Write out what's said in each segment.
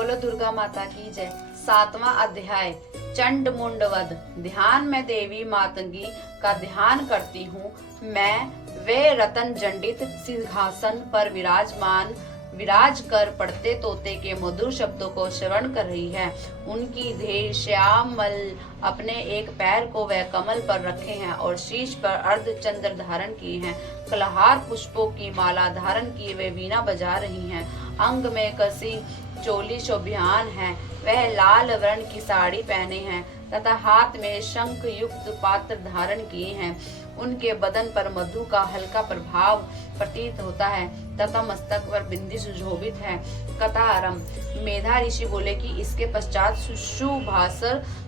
बोलो दुर्गा माता की जय। 7वां अध्याय चंड मुंड वध। ध्यान में देवी मातंगी का ध्यान करती हूँ मैं। वे रतन जंडित सिंहासन पर विराज कर पढ़ते तोते के मधुर शब्दों को श्रवण कर रही है। उनकी धैर्य श्यामल अपने एक पैर को वह कमल पर रखे हैं और शीश पर अर्ध चंद्र धारण किए हैं। कलहार पुष्पों की माला धारण किए वे वीणा बजा रही हैं। अंग में कसी चोली शोभियान है। वह लाल वर्ण की साड़ी पहने हैं तथा हाथ में शंख युक्त पात्र धारण किए हैं। उनके बदन पर मधु का हल्का प्रभाव प्रतीत होता है तथा मस्तक पर बिंदी सुशोभित है। कथा आरंभ। मेधा ऋषि बोले कि इसके पश्चात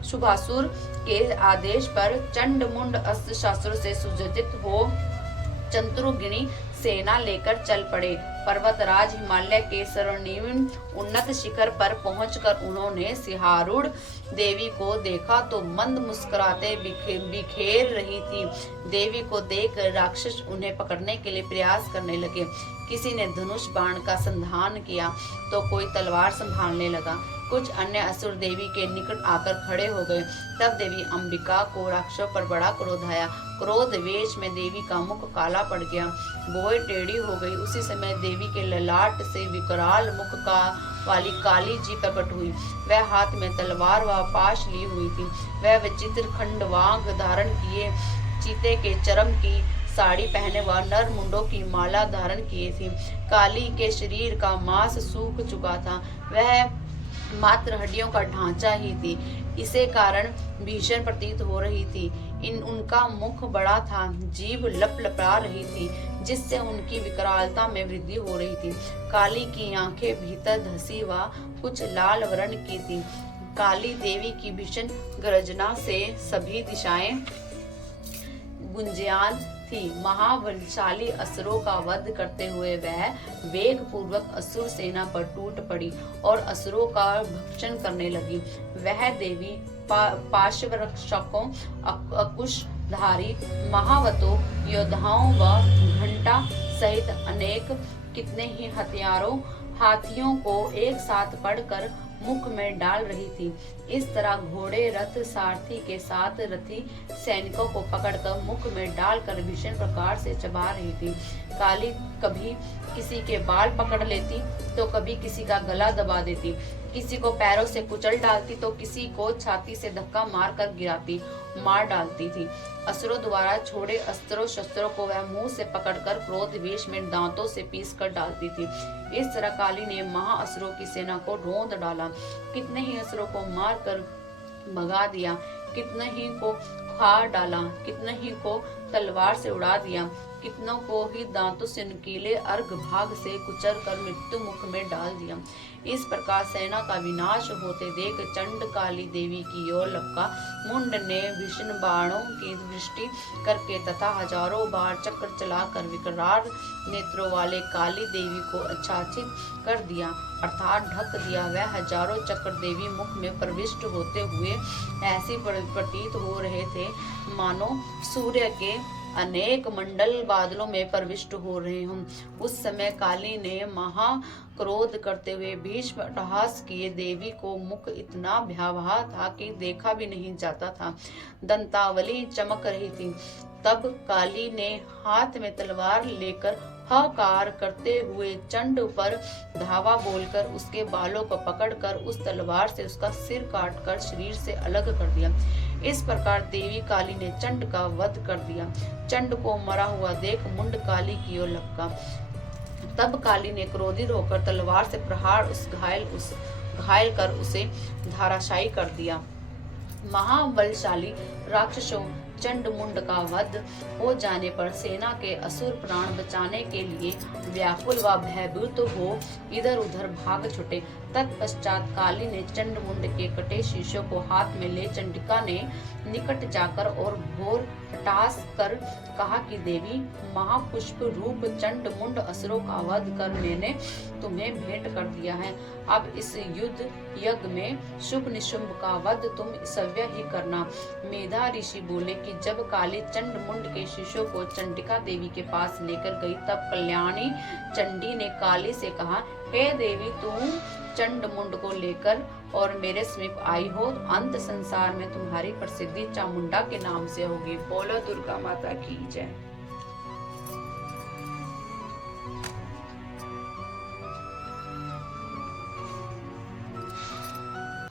शुभासुर के आदेश पर चंड मुंड अस्त्र शस्त्रों से सुसज्जित हो चतुर्गिणी सेना लेकर चल पड़े। पर्वतराज हिमालय के स्वर्णिम उन्नत शिखर पर पहुंचकर उन्होंने सिंहारूढ़ देवी को देखा तो मंद मुस्कुराते बिखेर रही थी। देवी को देख राक्षस उन्हें पकड़ने के लिए प्रयास करने लगे। किसी ने धनुष बाण का संधान किया तो कोई तलवार संभालने लगा। कुछ अन्य असुर देवी के निकट आकर खड़े हो गए। तब देवी अंबिका को राक्षसों पर बड़ा क्रोध आया। क्रोध वेश में देवी का मुख काला पड़ गया, भौहें टेढ़ी हो गई। उसी समय देवी के ललाट से विकराल मुख वाली काली जी प्रकट हुई। वह हाथ में तलवार व पाश ली हुई थी। वह विचित्र खंडवांग धारण किए चीते के चरम की साड़ी पहने व नर मुंडों की माला धारण किए थी। काली के शरीर का मांस सूख चुका था। वह मात्र हड्डियों का ढांचा ही थी, इसे कारण भीषण प्रतीत हो रही थी। उनका मुख बड़ा था, जीभ लपलपा रही थी जिससे उनकी विकरालता में वृद्धि हो रही थी। काली की आंखें भीतर धसी व कुछ लाल वर्ण की थी। काली देवी की भीषण गर्जना से सभी दिशाएं गुंजियान थी। महाबलशाली असुरों का वध करते हुए वह वेग पूर्वक असुर सेना पर टूट पड़ी और असुरों का भक्षण करने लगी। वह देवी पार्श्वरक्षकों, अकुशधारी महावतों, योद्धाओं व घंटा सहित अनेक कितने ही हाथियों को एक साथ पड़कर मुख में डाल रही थी। इस तरह घोड़े रथ सारथी के साथ रथी सैनिकों को पकड़कर मुख में डालकर भीषण प्रकार से चबा रही थी। काली कभी किसी के बाल पकड़ लेती तो कभी किसी का गला दबा देती, किसी को पैरों से कुचल डालती तो किसी को छाती से धक्का मार डालती थी। असुरों द्वारा छोड़े अस्त्रों शस्त्रों को वह मुंह से पकड़कर क्रोध वेश में दांतों से पीस कर डालती थी। इस तरह काली ने महाअसुरों की सेना को रौंद डाला। कितने ही असुरों को मार कर भगा दिया, कितने ही को खा डाला, कितने ही को तलवार से उड़ा दिया, कितनों को ही दांतों से नुकीले अर्घ भाग से कुचल कर मृत्यु मुख में डाल दिया। इस प्रकार सेना का विनाश होते देख चंड काली देवी की ओर लपका। मुंड ने भीषण बाणों की वृष्टि करके तथा हजारों बार चक्र चलाकर विकराल नेत्रों वाले काली देवी को आच्छादित कर दिया अर्थात ढक दिया। वह हजारों चक्र देवी मुख में प्रविष्ट होते हुए ऐसी प्रतीत हो रहे थे मानो सूर्य के अनेक मंडल बादलों में प्रविष्ट हो रहे हों। उस समय काली ने महा क्रोध करते हुए भीष्म अट्टहास किए। देवी को मुख इतना भयावह था कि देखा भी नहीं जाता था। दंतावली चमक रही थी। तब काली ने हाथ में तलवार लेकर हाकार करते हुए चंड पर धावा बोलकर उसके बालों को पकड़कर उस तलवार से उसका सिर काटकर शरीर से अलग कर दिया। इस प्रकार देवी काली ने चंड का वध कर दिया। चंड को मरा हुआ देख मुंड काली की ओर लपका। तब काली ने क्रोधित होकर तलवार से प्रहार उस घायल कर उसे धाराशायी कर दिया। महाबलशाली राक्षसों चंड मुंड का वध हो जाने पर सेना के असुर प्राण बचाने के लिए व्याकुल व भयभीत हो इधर उधर भाग छुटे। तत्पश्चात काली ने चंड मुंड के कटे शीशों को हाथ में ले चंडिका ने निकट जाकर और घोर हटास कर कहा कि देवी महापुष्प रूप चंड मुंड असुरों का वध कर मैंने तुम्हें भेंट कर दिया है। अब इस युद्ध यज्ञ में शुभ निशुंभ का वध तुम सव्य ही करना। मेधा ऋषि बोले कि जब काली चंड मुंड के शिशु को चंडिका देवी के पास लेकर गई तब कल्याणी चंडी ने काली से कहा, हे देवी तुम चंड मुंड को लेकर और मेरे समीप आई हो, अंत संसार में तुम्हारी प्रसिद्धि चामुंडा के नाम से होगी। बोलो दुर्गा माता की जय।